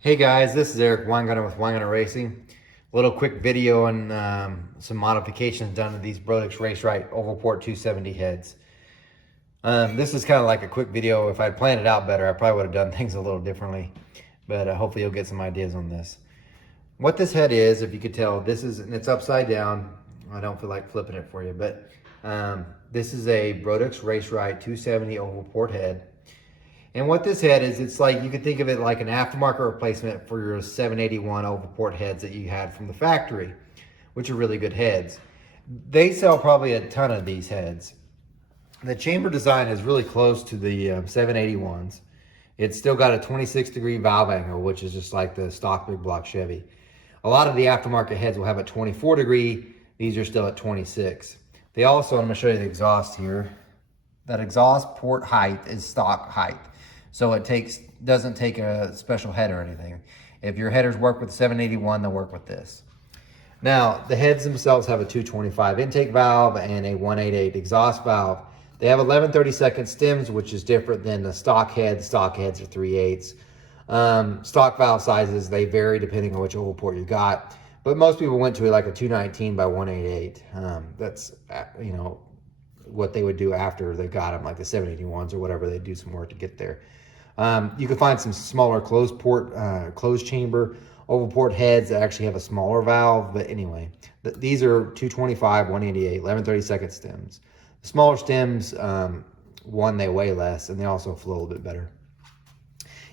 Hey guys, this is Eric Weingarten with Weingarten Racing. A little quick video on some modifications done to these Brodix Race Rite oval port 270 heads. This is kind of like a quick video. If I'd planned it out better, I probably would have done things a little differently. But hopefully you'll get some ideas on this. What this head is, if you could tell, and it's upside down. I don't feel like flipping it for you, but this is a Brodix Race Rite 270 oval port head. And what this head is, it's like, you could think of it like an aftermarket replacement for your 781 oval port heads that you had from the factory, which are really good heads. They sell probably a ton of these heads. The chamber design is really close to the 781s. It's still got a 26-degree valve angle, which is just like the stock big block Chevy. A lot of the aftermarket heads will have a 24-degree. These are still at 26. They also, I'm going to show you the exhaust here. That exhaust port height is stock height. So it doesn't take a special head or anything. If your headers work with the 781, they'll work with this. Now, the heads themselves have a 225 intake valve and a 188 exhaust valve. They have 11/32 stems, which is different than the stock heads. Stock heads are 3/8. Stock valve sizes, they vary depending on which oval port you got. But most people went to like a 219 by 188. That's, what they would do after they got them, like the 781s or whatever. They do some work to get there. You can find some smaller closed chamber oval port heads that actually have a smaller valve. But anyway, these are 225, 188, 11/32 stems. The smaller stems, they weigh less, and they also flow a little bit better.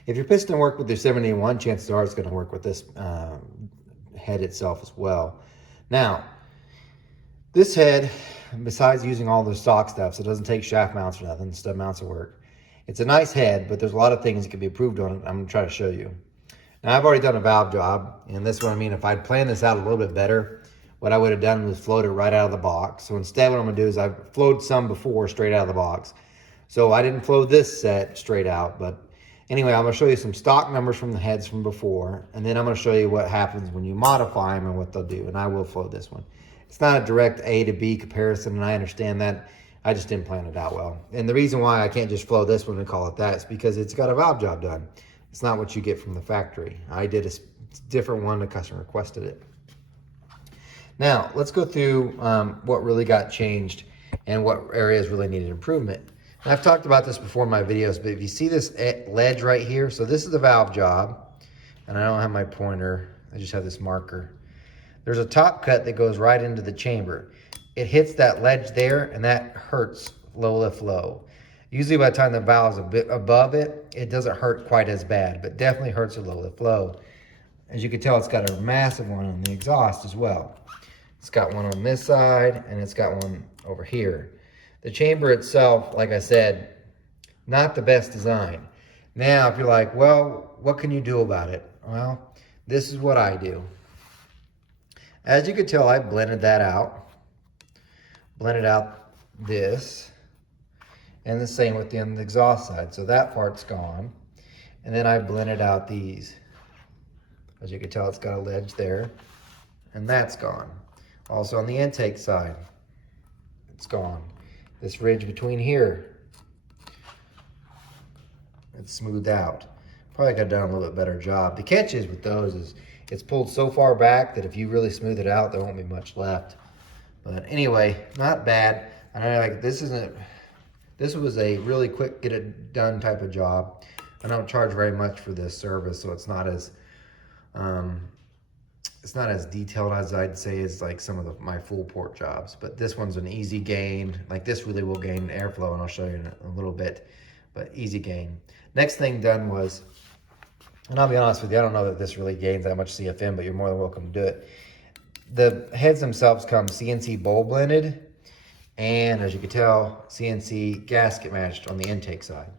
If your piston work with your 781, chances are it's going to work with this head itself as well. Now, this head, besides using all the stock stuff, so it doesn't take shaft mounts or nothing, stud mounts will work. It's a nice head, but there's a lot of things that can be improved on it. I'm going to try to show you. Now, I've already done a valve job, and this is what I mean. If I'd planned this out a little bit better, what I would have done was float it right out of the box. So instead, what I'm going to do is I've flowed some before straight out of the box. So I didn't flow this set straight out, but anyway, I'm going to show you some stock numbers from the heads from before, and then I'm going to show you what happens when you modify them and what they'll do, and I will flow this one. It's not a direct A to B comparison, and I understand that. I just didn't plan it out well. And the reason why I can't just flow this one and call it that is because it's got a valve job done. It's not what you get from the factory. I did a different one, the customer requested it. Now, let's go through what really got changed and what areas really needed improvement. And I've talked about this before in my videos, but if you see this ledge right here, so this is the valve job, and I don't have my pointer, I just have this marker. There's a top cut that goes right into the chamber. It hits that ledge there, and that hurts low lift low. Usually by the time the valve's a bit above it, it doesn't hurt quite as bad, but definitely hurts a low lift low. As you can tell, it's got a massive one on the exhaust as well. It's got one on this side, and it's got one over here. The chamber itself, like I said, not the best design. Now, if you're like, well, what can you do about it? Well, this is what I do. As you can tell, I blended that out. Blended out this. And the same with the exhaust side. So that part's gone. And then I blended out these. As you can tell, it's got a ledge there. And that's gone. Also on the intake side, it's gone. This ridge between here, it's smoothed out. Probably could have done a little bit better job. The catch is with those is it's pulled so far back that if you really smooth it out, there won't be much left. But anyway, not bad. I know, like, this was a really quick get it done type of job. I don't charge very much for this service, so it's not as detailed as I'd say as like some of my full port jobs. But this one's an easy gain. Like, this really will gain airflow, and I'll show you in a little bit, but easy gain. Next thing done was, and I'll be honest with you, I don't know that this really gains that much CFM, but you're more than welcome to do it. The heads themselves come CNC bowl blended, and as you can tell, CNC gasket matched on the intake side.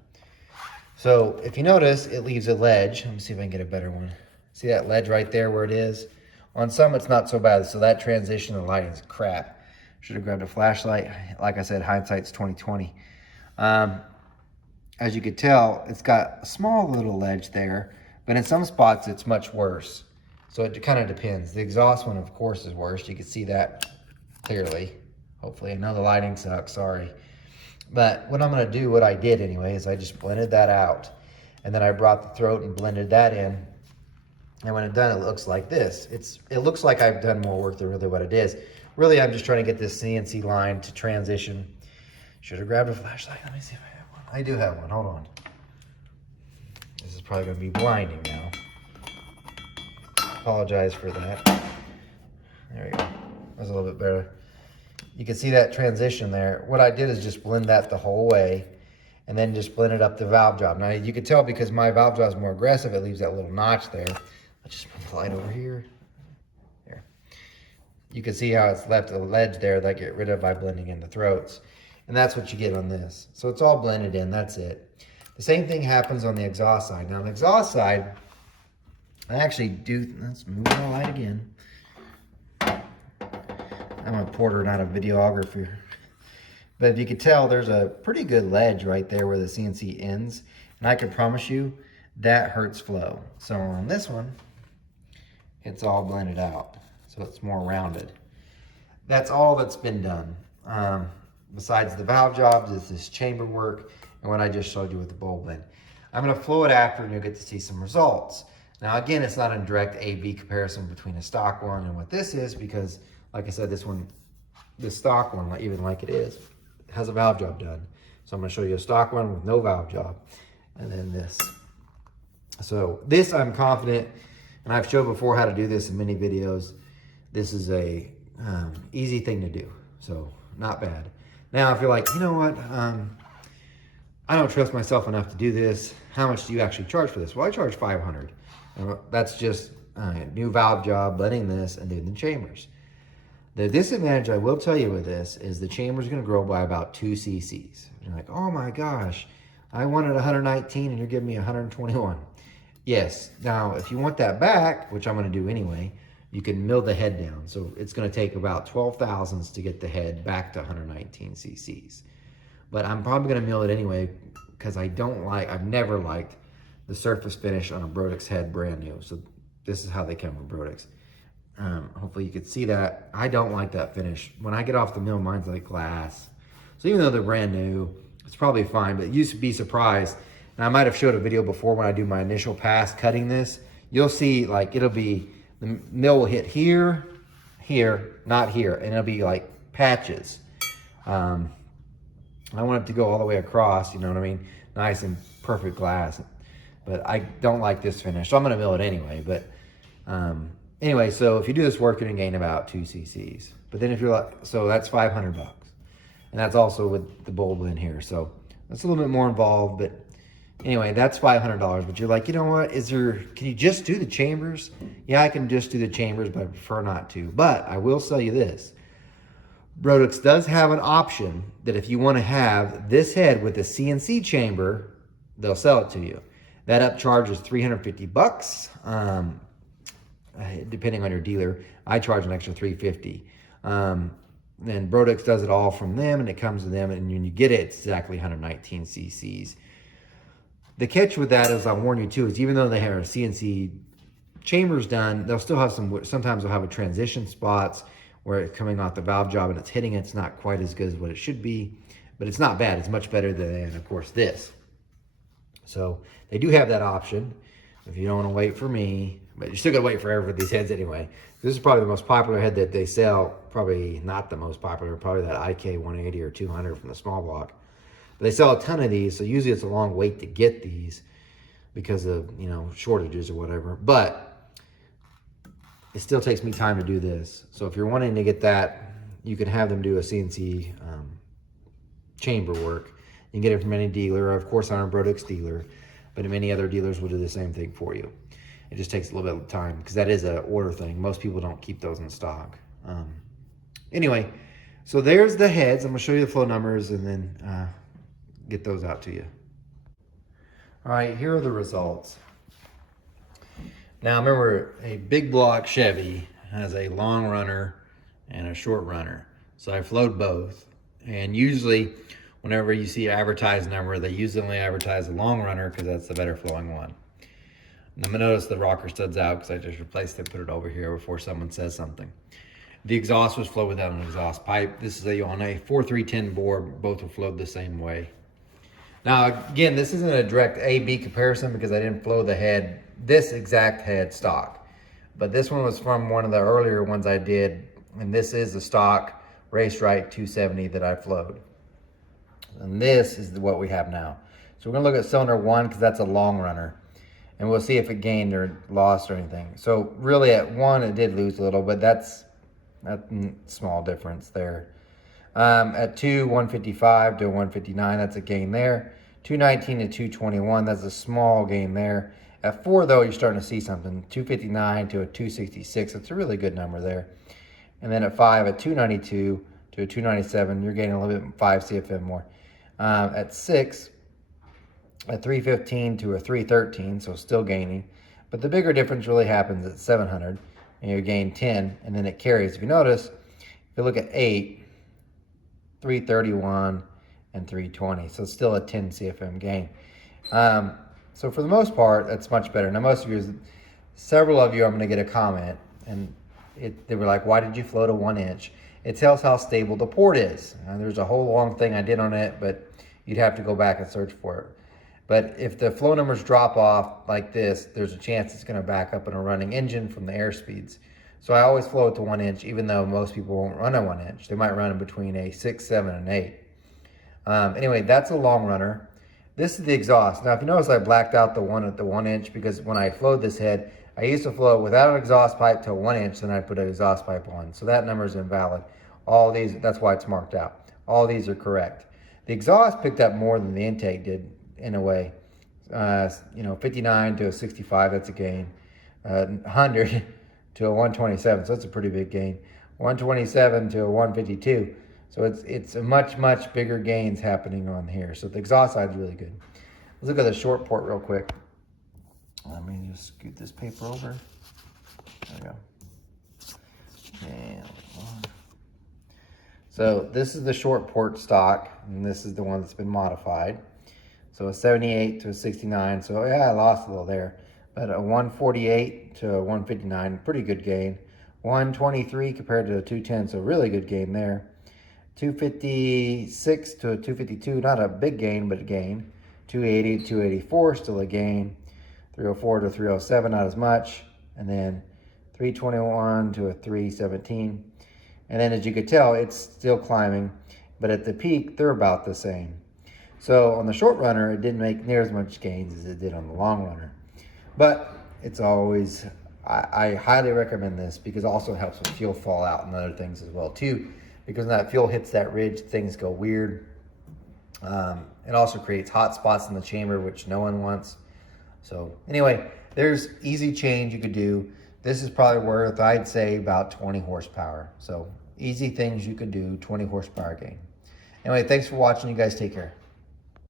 So if you notice, it leaves a ledge. Let me see if I can get a better one. See that ledge right there where it is? On some, it's not so bad. So that transition of lighting is crap. Should have grabbed a flashlight. Like I said, hindsight's 20/20. As you can tell, it's got a small little ledge there, but in some spots, it's much worse. So it kind of depends. The exhaust one, of course, is worse. You can see that clearly, hopefully. I know the lighting sucks, sorry. But what I'm gonna do, what I did anyway, is I just blended that out. And then I brought the throat and blended that in. And when it's done, it looks like this. It looks like I've done more work than really what it is. Really, I'm just trying to get this CNC line to transition. Should have grabbed a flashlight. Let me see if I have one. I do have one. Hold on. This is probably going to be blinding now. Apologize for that. There we go. That's a little bit better. You can see that transition there. What I did is just blend that the whole way and then just blend it up the valve job. Now you can tell because my valve job is more aggressive, it leaves that little notch there. Let's just put the light over here. There. You can see how it's left a ledge there that I get rid of by blending in the throats. And that's what you get on this. So it's all blended in, that's it. The same thing happens on the exhaust side. Now on the exhaust side, I actually do, let's move the light again. I'm a porter, not a videographer. But if you could tell, there's a pretty good ledge right there where the CNC ends. And I can promise you, that hurts flow. So on this one, it's all blended out. So it's more rounded. That's all that's been done. Besides the valve jobs, is this chamber work and what I just showed you with the bowl blend. I'm gonna flow it after and you'll get to see some results. Now again, it's not a direct A-B comparison between a stock one and what this is because like I said, this stock one, even like it is, has a valve job done. So I'm gonna show you a stock one with no valve job and then this. So this I'm confident, and I've showed before how to do this in many videos. This is a easy thing to do, so not bad. Now if you're like, you know what, I don't trust myself enough to do this, how much do you actually charge for this? Well, I charge $500. That's just new valve job, blending this and doing the chambers. The disadvantage I will tell you with this is the chamber is going to grow by about 2 cc's. You're like, oh my gosh, I wanted 119 and you're giving me 121. Yes, now if you want that back, which I'm going to do anyway, you can mill the head down. So it's going to take about 12 thousandths to get the head back to 119 cc's. But I'm probably going to mill it anyway because I've never liked the surface finish on a Brodix head brand new. So this is how they come with Brodix. Hopefully you could see that. I don't like that finish. When I get off the mill, mine's like glass. So even though they're brand new, it's probably fine, but you'd be surprised. And I might have showed a video before when I do my initial pass cutting this. You'll see like it'll be, the mill will hit here, here, not here, and it'll be like patches. I want it to go all the way across, you know what I mean? Nice and perfect glass. But I don't like this finish, so I'm gonna mill it anyway. But anyway, so if you do this work, you're gonna gain about 2 cc's. But then if you're like, so that's $500. And that's also with the bowl blend here. So that's a little bit more involved, but anyway, that's $500. But you're like, you know what, can you just do the chambers? Yeah, I can just do the chambers, but I prefer not to. But I will tell you this, Brodix does have an option that if you wanna have this head with a CNC chamber, they'll sell it to you. That upcharge is $350, depending on your dealer. I charge an extra $350. Then Brodix does it all from them, and it comes to them, and when you get it, it's exactly 119 cc's. The catch with that, as I warn you too, is even though they have CNC chambers done, they'll still have sometimes they'll have a transition spots where it's coming off the valve job and it's hitting it. It's not quite as good as what it should be, but it's not bad. It's much better than, of course, this. So they do have that option if you don't want to wait for me, but you're still gonna wait forever for these heads anyway. This is probably the most popular head that they sell. Probably not the most popular, probably that IK 180 or 200 from the small block. But they sell a ton of these, so usually it's a long wait to get these because of, you know, shortages or whatever. But it still takes me time to do this. So if you're wanting to get that, you can have them do a CNC chamber work. You can get it from any dealer, or of course on a Brodix dealer, but many other dealers will do the same thing for you. It just takes a little bit of time because that is an order thing. Most people don't keep those in stock. Anyway, so there's the heads. I'm gonna show you the flow numbers and then get those out to you. All right, here are the results. Now remember, a big block Chevy has a long runner and a short runner. So I flowed both. And usually, whenever you see an advertised number, they usually only advertise the long runner because that's the better flowing one. And I'm gonna notice the rocker stud's out because I just replaced it, put it over here before someone says something. The exhaust was flowed without an exhaust pipe. This is on a 4310 bore, both were flowed the same way. Now, again, this isn't a direct A-B comparison because I didn't flow the head, this exact head stock. But this one was from one of the earlier ones I did, and this is the stock Race Rite 270 that I flowed. And this is what we have now. So we're gonna look at cylinder 1 because that's a long runner. And we'll see if it gained or lost or anything. So really at 1, it did lose a little, but that's a small difference there. At 2, 155 to 159, that's a gain there. 219 to 221, that's a small gain there. At 4, though, you're starting to see something. 259 to a 266, that's a really good number there. And then at 5, at 292 to a 297, you're gaining a little bit, 5 CFM more. At 6, at 315 to a 313, so still gaining. But the bigger difference really happens at 700, and you gain 10, and then it carries. If you notice, if you look at 8, 331 and 320, so it's still a 10 CFM gain. So for the most part, that's much better. Now most of you, several of you, I'm gonna get a comment, and they were like, why did you float a 1 inch? It tells how stable the port is. There's a whole long thing I did on it, but you'd have to go back and search for it. But if the flow numbers drop off like this, there's a chance it's gonna back up in a running engine from the air speeds. So I always flow it to 1 inch, even though most people won't run a 1 inch. They might run in between a 6, 7, and 8. Anyway, that's a long runner. This is the exhaust. Now, if you notice, I blacked out the one at the 1 inch because when I flowed this head, I used to flow without an exhaust pipe to 1 inch, then I put an exhaust pipe on. So that number is invalid. All these, that's why it's marked out. All these are correct. The exhaust picked up more than the intake did in a way. 59 to a 65, that's a gain. 100 to a 127, so that's a pretty big gain. 127 to a 152. So it's a much bigger gains happening on here. So the exhaust side is really good. Let's look at the short port real quick. Let me just scoot this paper over. There we go. And so this is the short port stock, and this is the one that's been modified. So a 78 to a 69. So yeah, I lost a little there. But a 148 to a 159, pretty good gain. 123 compared to a 210, so really good gain there. 256 to a 252, not a big gain, but a gain. 280 to 284, still a gain. 304 to 307, not as much. And then 321 to a 317. And then as you could tell, it's still climbing, but at the peak, they're about the same. So on the short runner, it didn't make near as much gains as it did on the long runner. But it's always, I highly recommend this because it also helps with fuel fallout and other things as well too. Because when that fuel hits that ridge, things go weird. It also creates hot spots in the chamber, which no one wants. So anyway, there's easy change you could do. This is probably worth, I'd say, about 20 horsepower. So easy things you could do, 20 horsepower gain. Anyway, thanks for watching. You guys take care.